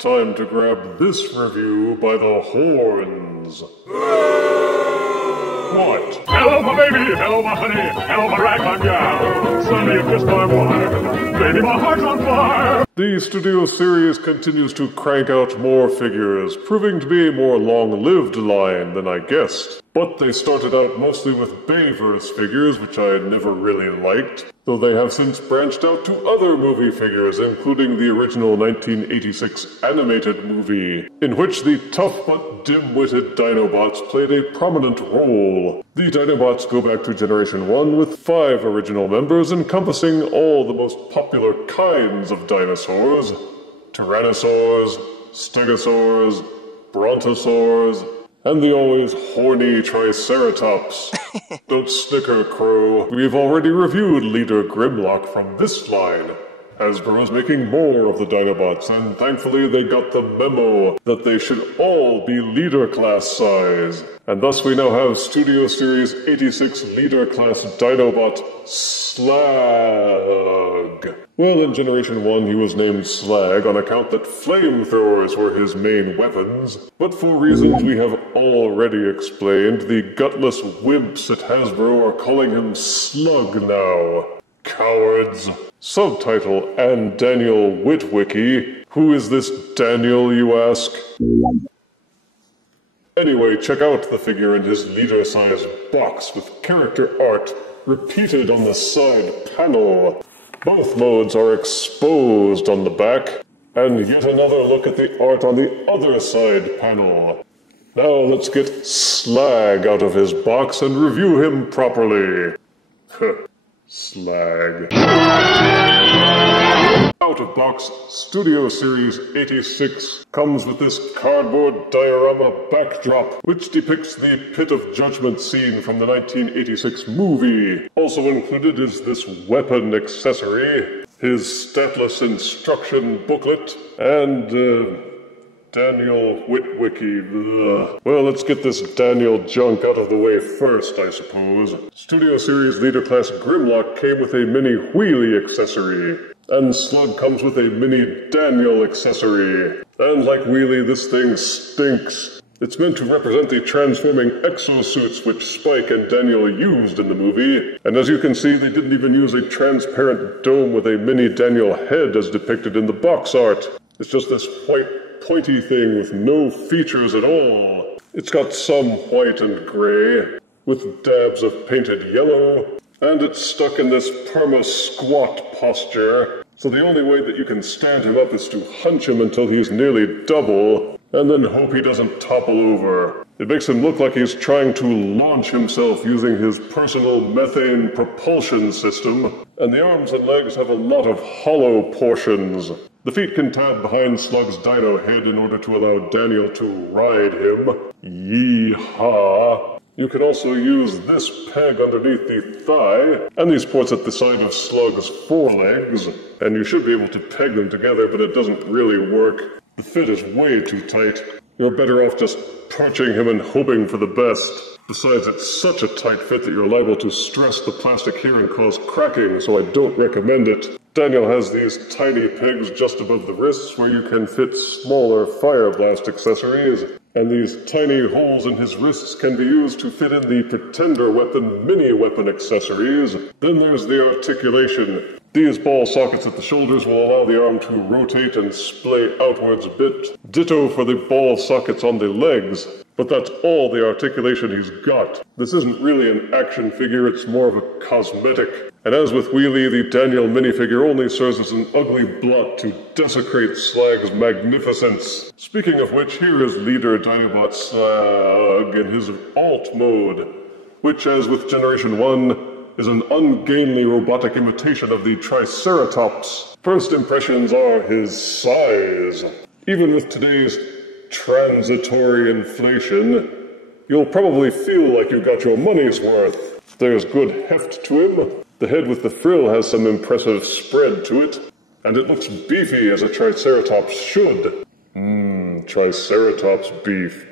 Time to grab this review by the horns. What? Hello, my baby! Hello, my honey! Hello, my ragtime gal! Suddenly you kissed my wife! Baby, my heart's on fire! The Studio Series continues to crank out more figures, proving to be a more long-lived line than I guessed. But they started out mostly with Bayverse figures, which I never really liked, though they have since branched out to other movie figures, including the original 1986 animated movie, in which the tough but dim-witted Dinobots played a prominent role. The Dinobots go back to Generation 1 with 5 original members encompassing all the most popular kinds of dinosaurs: Tyrannosaurs, Stegosaurs, Brontosaurs, and the always horny Triceratops. Don't snicker, Crow. We've already reviewed Leader Grimlock from this line. Hasbro is making more of the Dinobots, and thankfully they got the memo that they should all be Leader Class size. And thus we now have Studio Series 86 Leader Class Dinobot Slug. Well, in Generation 1 he was named Slag on account that flamethrowers were his main weapons, but for reasons we have already explained, the gutless wimps at Hasbro are calling him Slug now. Cowards. Subtitle: and Daniel Witwicky. Who is this Daniel, you ask? Anyway, check out the figure in his leader-size box with character art repeated on the side panel. Both modes are exposed on the back, and yet another look at the art on the other side panel. Now let's get Slag out of his box and review him properly. Slag. Out of box, Studio Series 86 comes with this cardboard diorama backdrop, which depicts the Pit of Judgment scene from the 1986 movie. Also included is this weapon accessory, his statless instruction booklet, and Daniel Witwicky. Well, let's get this Daniel junk out of the way first, I suppose. Studio Series Leader Class Grimlock came with a mini wheelie accessory, and Slug comes with a mini Daniel accessory. And like Wheelie, this thing stinks. It's meant to represent the transforming exosuits which Spike and Daniel used in the movie, and as you can see, they didn't even use a transparent dome with a mini Daniel head as depicted in the box art. It's just this white pointy thing with no features at all. It's got some white and gray, with dabs of painted yellow, and it's stuck in this perma-squat posture, so the only way that you can stand him up is to hunch him until he's nearly double, and then hope he doesn't topple over. It makes him look like he's trying to launch himself using his personal methane propulsion system, and the arms and legs have a lot of hollow portions. The feet can tab behind Slug's dino head in order to allow Daniel to ride him. Yee-haw! You can also use this peg underneath the thigh, and these ports at the side of Slug's forelegs, and you should be able to peg them together, but it doesn't really work. The fit is way too tight. You're better off just perching him and hoping for the best. Besides, it's such a tight fit that you're liable to stress the plastic here and cause cracking, so I don't recommend it. Daniel has these tiny pegs just above the wrists where you can fit smaller fire blast accessories, and these tiny holes in his wrists can be used to fit in the Pretender Weapon mini-weapon accessories. Then there's the articulation. These ball sockets at the shoulders will allow the arm to rotate and splay outwards a bit. Ditto for the ball sockets on the legs. But that's all the articulation he's got. This isn't really an action figure, it's more of a cosmetic. And as with Wheelie, the Daniel minifigure only serves as an ugly blot to desecrate Slag's magnificence. Speaking of which, here is Leader Dinobot Slug in his alt mode, which, as with Generation 1, is an ungainly robotic imitation of the Triceratops. First impressions are his size. Even with today's transitory inflation, you'll probably feel like you got your money's worth. There's good heft to him. The head with the frill has some impressive spread to it, and it looks beefy as a Triceratops should. Triceratops beef.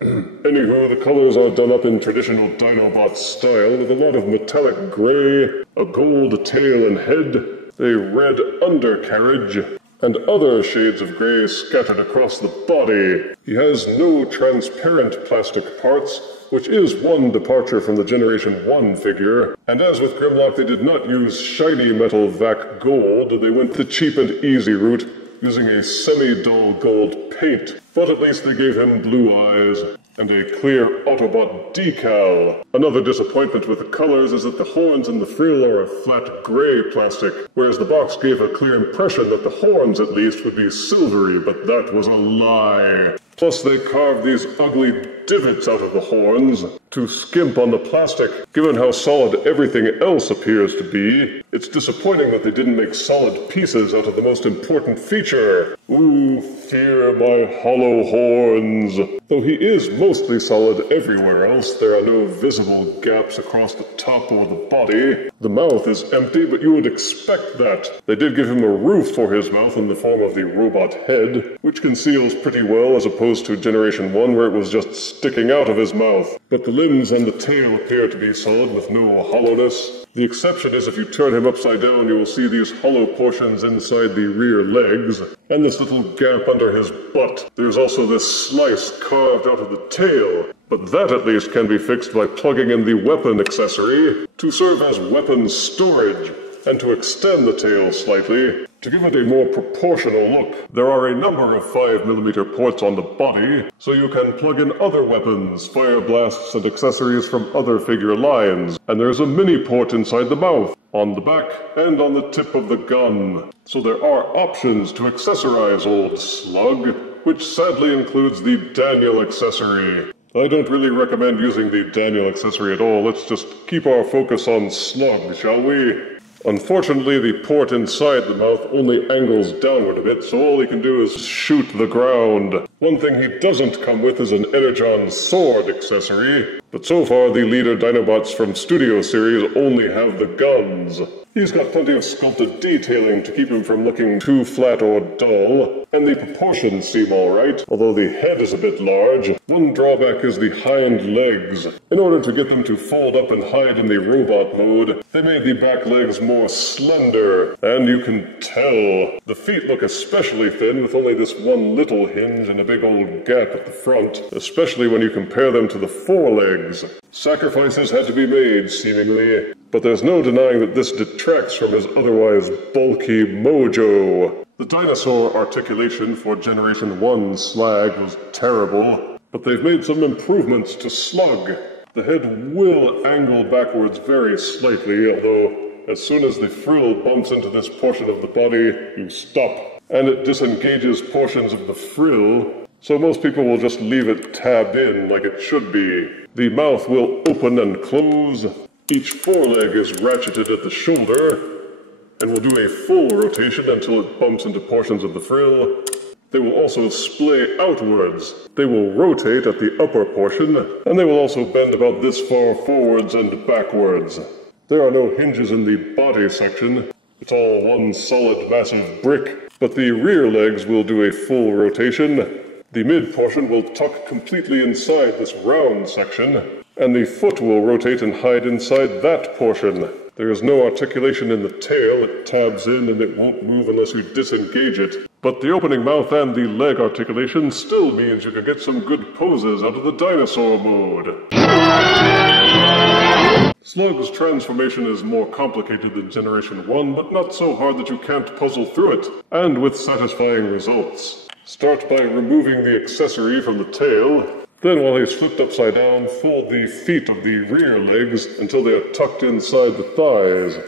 Anywho, the colors are done up in traditional Dinobot style with a lot of metallic gray, a gold tail and head, a red undercarriage, and other shades of gray scattered across the body. He has no transparent plastic parts, which is one departure from the Generation 1 figure. And as with Grimlock, they did not use shiny metal vac gold. They went the cheap and easy route, using a semi-dull gold paint. But at least they gave him blue eyes and a clear Autobot decal. Another disappointment with the colors is that the horns and the frill are a flat gray plastic, whereas the box gave a clear impression that the horns at least would be silvery, but that was a lie. Plus they carved these ugly divots out of the horns to skimp on the plastic. Given how solid everything else appears to be, it's disappointing that they didn't make solid pieces out of the most important feature. Ooh, fear my hollow horns. Though he is mostly solid everywhere else, there are no visible gaps across the top or the body. The mouth is empty, but you would expect that. They did give him a roof for his mouth in the form of the robot head, which conceals pretty well as opposed to Generation 1 where it was just sticking out of his mouth. But the limbs and the tail appear to be solid with no hollowness. The exception is if you turn him upside down, you will see these hollow portions inside the rear legs, and this little gap under his butt. There's also this slice carved out of the tail, but that at least can be fixed by plugging in the weapon accessory to serve as weapon storage, and to extend the tail slightly, to give it a more proportional look. There are a number of 5mm ports on the body, so you can plug in other weapons, fire blasts, and accessories from other figure lines. And there's a mini port inside the mouth, on the back, and on the tip of the gun. So there are options to accessorize old Slug, which sadly includes the Daniel accessory. I don't really recommend using the Daniel accessory at all. Let's just keep our focus on Slug, shall we? Unfortunately, the port inside the mouth only angles downward a bit, so all he can do is shoot the ground. One thing he doesn't come with is an Energon sword accessory, but so far the leader Dinobots from Studio Series only have the guns. He's got plenty of sculpted detailing to keep him from looking too flat or dull, and the proportions seem alright, although the head is a bit large. One drawback is the hind legs. In order to get them to fold up and hide in the robot mode, they made the back legs more slender, and you can tell. The feet look especially thin with only this one little hinge and a big old gap at the front, especially when you compare them to the forelegs. Sacrifices had to be made, seemingly, but there's no denying that this detracts from his otherwise bulky mojo. The Dinosaur Articulation for Generation 1 Slag was terrible, but they've made some improvements to Slug. The head will angle backwards very slightly, although as soon as the frill bumps into this portion of the body, you stop. And it disengages portions of the frill, so most people will just leave it tabbed in like it should be. The mouth will open and close. Each foreleg is ratcheted at the shoulder, and will do a full rotation until it bumps into portions of the frill. They will also splay outwards. They will rotate at the upper portion, and they will also bend about this far forwards and backwards. There are no hinges in the body section. It's all one solid massive brick, but the rear legs will do a full rotation. The mid portion will tuck completely inside this round section, and the foot will rotate and hide inside that portion. There is no articulation in the tail. It tabs in and it won't move unless you disengage it. But the opening mouth and the leg articulation still means you can get some good poses out of the dinosaur mode. Slug's transformation is more complicated than Generation 1, but not so hard that you can't puzzle through it, and with satisfying results. Start by removing the accessory from the tail. Then, while he's flipped upside down, fold the feet of the rear legs until they are tucked inside the thighs.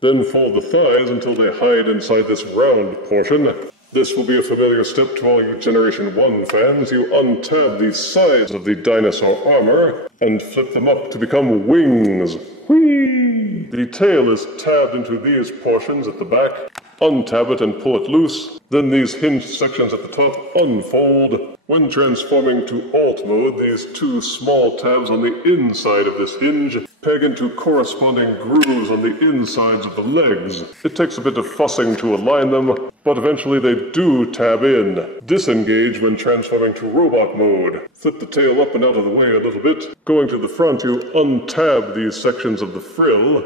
Then fold the thighs until they hide inside this round portion. This will be a familiar step to all you Generation 1 fans. You untab the sides of the dinosaur armor and flip them up to become wings. Whee! The tail is tabbed into these portions at the back. Untab it and pull it loose. Then these hinged sections at the top unfold. When transforming to Alt mode, these two small tabs on the inside of this hinge peg into corresponding grooves on the insides of the legs. It takes a bit of fussing to align them, but eventually they do tab in. Disengage when transforming to robot mode. Flip the tail up and out of the way a little bit. Going to the front, you untab these sections of the frill.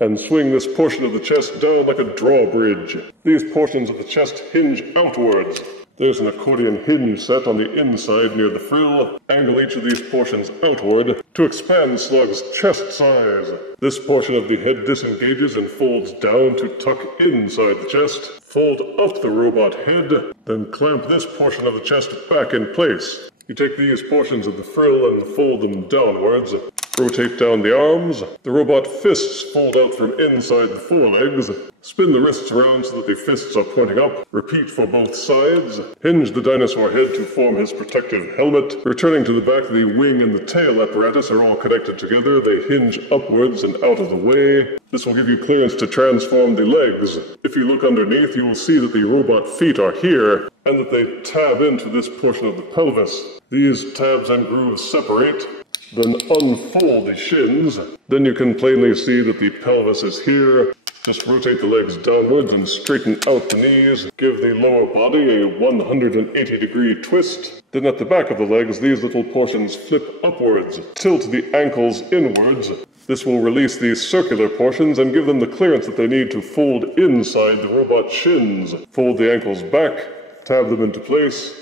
and swing this portion of the chest down like a drawbridge. These portions of the chest hinge outwards. There's an accordion hinge set on the inside near the frill. Angle each of these portions outward to expand Slug's chest size. This portion of the head disengages and folds down to tuck inside the chest. Fold up the robot head, then clamp this portion of the chest back in place. You take these portions of the frill and fold them downwards. Rotate down the arms. The robot fists fold out from inside the forelegs. Spin the wrists around so that the fists are pointing up. Repeat for both sides. Hinge the dinosaur head to form his protective helmet. Returning to the back, the wing and the tail apparatus are all connected together. They hinge upwards and out of the way. This will give you clearance to transform the legs. If you look underneath, you will see that the robot feet are here, and that they tab into this portion of the pelvis. These tabs and grooves separate. Then unfold the shins. Then you can plainly see that the pelvis is here. Just rotate the legs downwards and straighten out the knees. Give the lower body a 180-degree twist. Then at the back of the legs, these little portions flip upwards. Tilt the ankles inwards. This will release these circular portions and give them the clearance that they need to fold inside the robot shins. Fold the ankles back, tab them into place,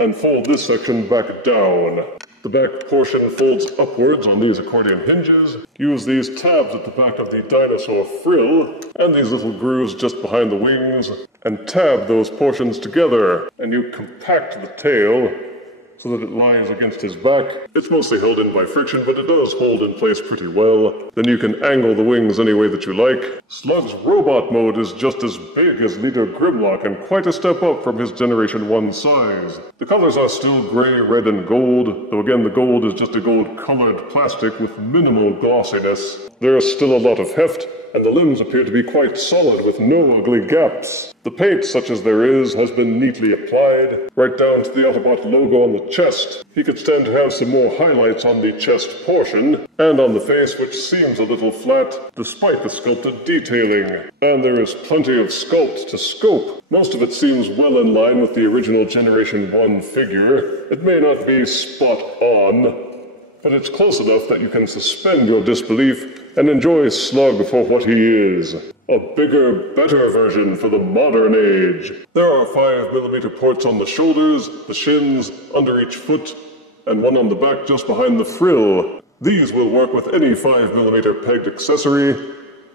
and fold this section back down. The back portion folds upwards on these accordion hinges. Use these tabs at the back of the dinosaur frill and these little grooves just behind the wings and tab those portions together, and you compact the tail so that it lies against his back. It's mostly held in by friction, but it does hold in place pretty well. Then you can angle the wings any way that you like. Slug's robot mode is just as big as Leader Grimlock and quite a step up from his Generation 1 size. The colors are still gray, red, and gold, though again the gold is just a gold-colored plastic with minimal glossiness. There is still a lot of heft, and the limbs appear to be quite solid with no ugly gaps. The paint, such as there is, has been neatly applied, right down to the Autobot logo on the chest. He could stand to have some more highlights on the chest portion, and on the face, which seems a little flat, despite the sculpted detailing. And there is plenty of sculpt to scope. Most of it seems well in line with the original Generation 1 figure. It may not be spot on, but it's close enough that you can suspend your disbelief and enjoy Slug for what he is. A bigger, better version for the modern age. There are 5mm ports on the shoulders, the shins, under each foot, and one on the back just behind the frill. These will work with any 5mm pegged accessory,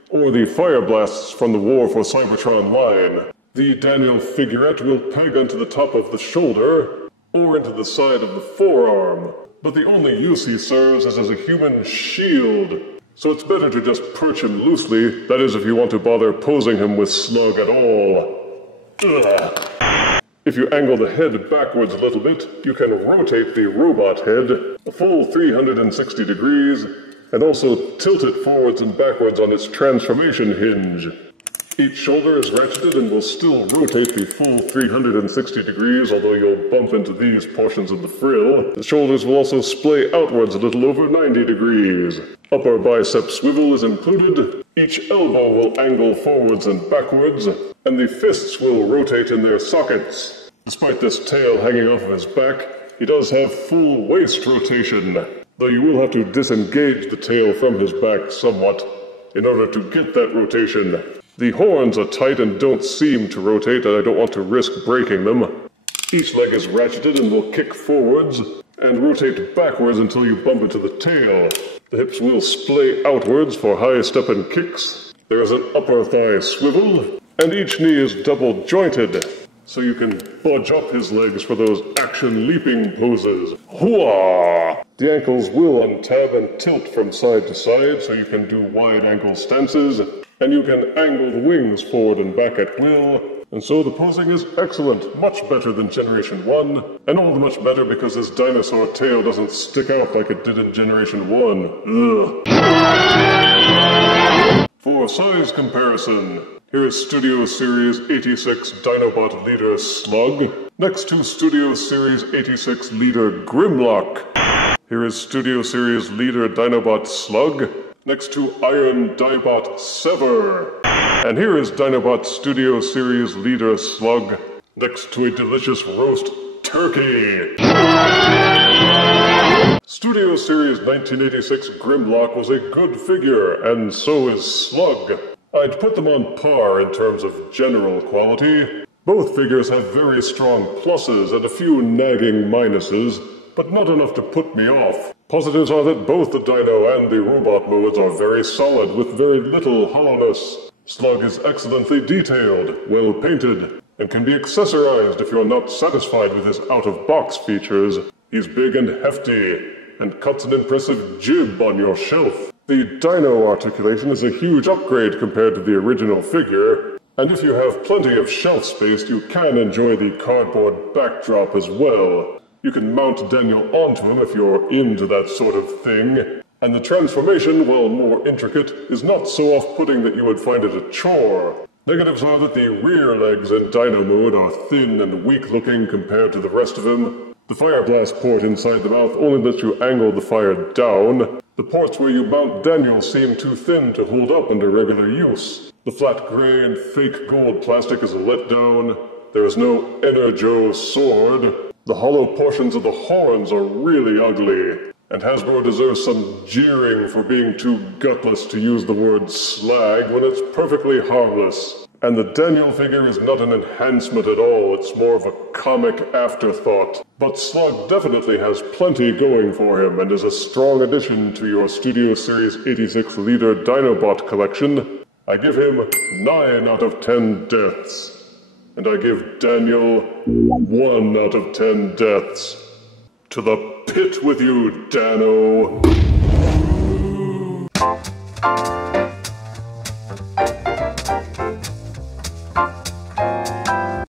or the fire blasts from the War for Cybertron line. The Daniel figurette will peg onto the top of the shoulder, or into the side of the forearm. But the only use he serves is as a human shield. So it's better to just perch him loosely, that is if you want to bother posing him with Slug at all. Ugh. If you angle the head backwards a little bit, you can rotate the robot head a full 360 degrees, and also tilt it forwards and backwards on its transformation hinge. Each shoulder is ratcheted and will still rotate the full 360 degrees, although you'll bump into these portions of the frill. The shoulders will also splay outwards a little over 90 degrees. Upper bicep swivel is included. Each elbow will angle forwards and backwards, and the fists will rotate in their sockets. Despite this tail hanging off of his back, he does have full waist rotation, though you will have to disengage the tail from his back somewhat in order to get that rotation. The horns are tight and don't seem to rotate, and I don't want to risk breaking them. Each leg is ratcheted and will kick forwards and rotate backwards until you bump into the tail. The hips will splay outwards for high step and kicks. There is an upper thigh swivel, and each knee is double jointed, so you can budge up his legs for those action leaping poses. Hooah! The ankles will untab and tilt from side to side, so you can do wide ankle stances, and you can angle the wings forward and back at will, and so the posing is excellent, much better than Generation 1, and all the much better because his dinosaur tail doesn't stick out like it did in Generation 1. Ugh. For size comparison, here is Studio Series 86 Dinobot Leader Slug, next to Studio Series 86 Leader Grimlock. Here is Studio Series Leader Dinobot Slug, next to Iron Diebot Sever. And here is Dinobot Studio Series Leader Slug, next to a delicious roast turkey. Studio Series 1986 Grimlock was a good figure, and so is Slug. I'd put them on par in terms of general quality. Both figures have very strong pluses and a few nagging minuses, but not enough to put me off. Positives are that both the Dino and the Robot modes are very solid with very little hollowness. Slug is excellently detailed, well painted, and can be accessorized if you're not satisfied with his out-of-box features. He's big and hefty, and cuts an impressive jib on your shelf. The Dino Articulation is a huge upgrade compared to the original figure, and if you have plenty of shelf space, you can enjoy the cardboard backdrop as well. You can mount Daniel onto him if you're into that sort of thing, and the transformation, while more intricate, is not so off-putting that you would find it a chore. Negatives are that the rear legs in Dino mode are thin and weak-looking compared to the rest of him. The fire blast port inside the mouth only lets you angle the fire down. The ports where you mount Daniel seem too thin to hold up under regular use. The flat gray and fake gold plastic is a letdown. There is no Energo sword. The hollow portions of the horns are really ugly. And Hasbro deserves some jeering for being too gutless to use the word slag when it's perfectly harmless. And the Daniel figure is not an enhancement at all, it's more of a comic afterthought. But Slug definitely has plenty going for him and is a strong addition to your Studio Series 86 Leader Dinobot collection. I give him 9 out of 10 deaths. And I give Daniel 1 out of 10 deaths. To the pit with you, Dano!